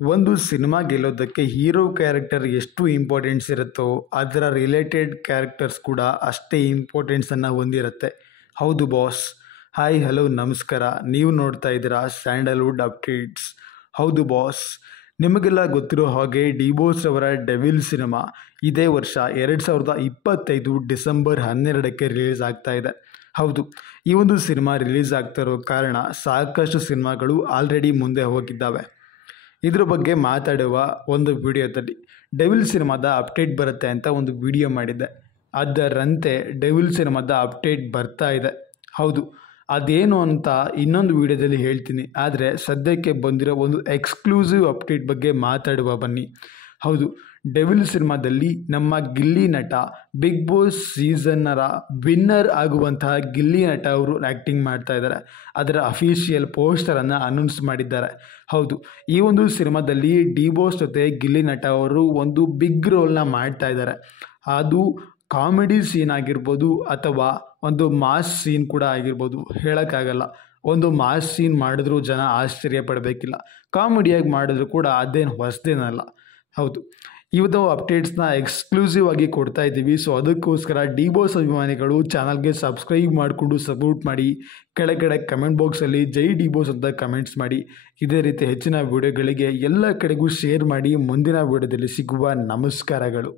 ಒಂದು cinema ಗೆಲ್ಲೋದಕ್ಕೆ hero character ಎಷ್ಟು importance ಇರುತ್ತೋ ಅದರ ರಿಲೇಟೆಡ್ ಕ್ಯಾರೆಕ್ಟರ್ಸ್ ಕೂಡ ಅಷ್ಟೇ ಇಂಪಾರ್ಟೆನ್ಸನ್ನು ಹೊಂದಿರುತ್ತೆ. ಹೌದು ಬಾಸ್. ಹಾಯ್ ಹಲೋ ನಮಸ್ಕಾರ. ನೀವು ನೋಡ್ತಾ ಇದ್ದೀರಾ ಸ್ಯಾಂಡಲ್ವುಡ್ ಅಪ್ಡೇಟ್ಸ್. ಹೌದು ಬಾಸ್, ನಿಮಗೆಲ್ಲ ಗೊತ್ತಿರೋ ಹಾಗೆ ಡಿ ಬಾಸ್ ಅವರ ಡೆವಿಲ್ ಸಿನಿಮಾ ಇದೇ ವರ್ಷ 2025 ಡಿಸೆಂಬರ್ 12ಕ್ಕೆ ರಿಲೀಸ್ ಆಗ್ತಾ ಇದೆ. ಹೌದು, ಈ ಒಂದು ಸಿನಿಮಾ ರಿಲೀಸ್ ಆಗ್ತಾ ಇರೋ ಕಾರಣ ಸಾಕಷ್ಟು ಸಿನಿಮಾಗಳು ಆಲ್ರೆಡಿ ಮುಂದೆ ಹೋಗಿದ್ದಾವೆ. ಇದ್ರ ಬಗ್ಗೆ ಮಾತಾಡುವ ಒಂದು ವಿಡಿಯೋದಲ್ಲಿ ಡೆವಿಲ್ ಸಿನಿಮಾದ ಅಪ್ಡೇಟ್ ಬರುತ್ತೆ ಅಂತ ಒಂದು ವಿಡಿಯೋ ಮಾಡಿದ್ದೆ. ಅದರಂತೆ ಡೆವಿಲ್ ಸಿನಿಮಾದ ಅಪ್ಡೇಟ್ ಬರ್ತಾ ಇದೆ. ಹೌದು, ಅದೇನು ಅಂತ ಇನ್ನೊಂದು ವಿಡಿಯೋದಲ್ಲಿ ಹೇಳ್ತೀನಿ. ಆದರೆ ಸದ್ಯಕ್ಕೆ ಬಂದಿರೋ ಒಂದು ಎಕ್ಸ್ಕ್ಲೂಸಿವ್ ಅಪ್ಡೇಟ್ ಬಗ್ಗೆ ಮಾತಾಡುವ ಬನ್ನಿ. ಹೌದು, ಡೆವಿಲ್ ಸಿನಿಮಾದಲ್ಲಿ ನಮ್ಮ ಗಿಲ್ಲಿ ನಟ ಬಿಗ್ ಬಾಸ್ ಸೀಸನ್ನರ ವಿನ್ನರ್ ಆಗುವಂತಹ ಗಿಲ್ಲಿ ನಟ ಅವರು ಆ್ಯಕ್ಟಿಂಗ್ ಮಾಡ್ತಾ ಇದ್ದಾರೆ. ಅದರ ಅಫಿಷಿಯಲ್ ಪೋಸ್ಟರನ್ನು ಅನೌನ್ಸ್ ಮಾಡಿದ್ದಾರೆ. ಹೌದು, ಈ ಒಂದು ಸಿನಿಮಾದಲ್ಲಿ ಡಿ ಬಾಸ್ ಜೊತೆ ಗಿಲ್ಲಿ ನಟ ಅವರು ಒಂದು ಬಿಗ್ ರೋಲ್ನ ಮಾಡ್ತಾ ಇದ್ದಾರೆ. ಅದು ಕಾಮಿಡಿ ಸೀನ್ ಆಗಿರ್ಬೋದು ಅಥವಾ ಒಂದು ಮಾಸ್ ಸೀನ್ ಕೂಡ ಆಗಿರ್ಬೋದು, ಹೇಳೋಕ್ಕಾಗಲ್ಲ. ಒಂದು ಮಾಸ್ ಸೀನ್ ಮಾಡಿದ್ರೂ ಜನ ಆಶ್ಚರ್ಯ ಪಡಬೇಕಿಲ್ಲ, ಕಾಮಿಡಿಯಾಗಿ ಮಾಡಿದ್ರು ಕೂಡ ಅದೇನು ಹೊಸದೇನಲ್ಲ. ಹೌದು, ಇವತ್ತು ಅಪ್ಡೇಟ್ಸ್ನ ಎಕ್ಸ್ಕ್ಲೂಸಿವ್ ಆಗಿ ಕೊಡ್ತಾ ಇದ್ದೀವಿ. ಸೊ ಅದಕ್ಕೋಸ್ಕರ ಡಿ ಬಾಸ್ ಅಭಿಮಾನಿಗಳು ಚಾನಲ್ಗೆ ಸಬ್ಸ್ಕ್ರೈಬ್ ಮಾಡಿಕೊಂಡು ಸಪೋರ್ಟ್ ಮಾಡಿ. ಕೆಳಗಡೆ ಕಮೆಂಟ್ ಬಾಕ್ಸಲ್ಲಿ ಜೈ ಡಿ ಬಾಸ್ ಅಂತ ಕಮೆಂಟ್ಸ್ ಮಾಡಿ. ಇದೇ ರೀತಿ ಹೆಚ್ಚಿನ ವಿಡಿಯೋಗಳಿಗೆ ಎಲ್ಲ ಕಡೆಗೂ ಶೇರ್ ಮಾಡಿ. ಮುಂದಿನ ವಿಡಿಯೋದಲ್ಲಿ ಸಿಗುವ. ನಮಸ್ಕಾರಗಳು.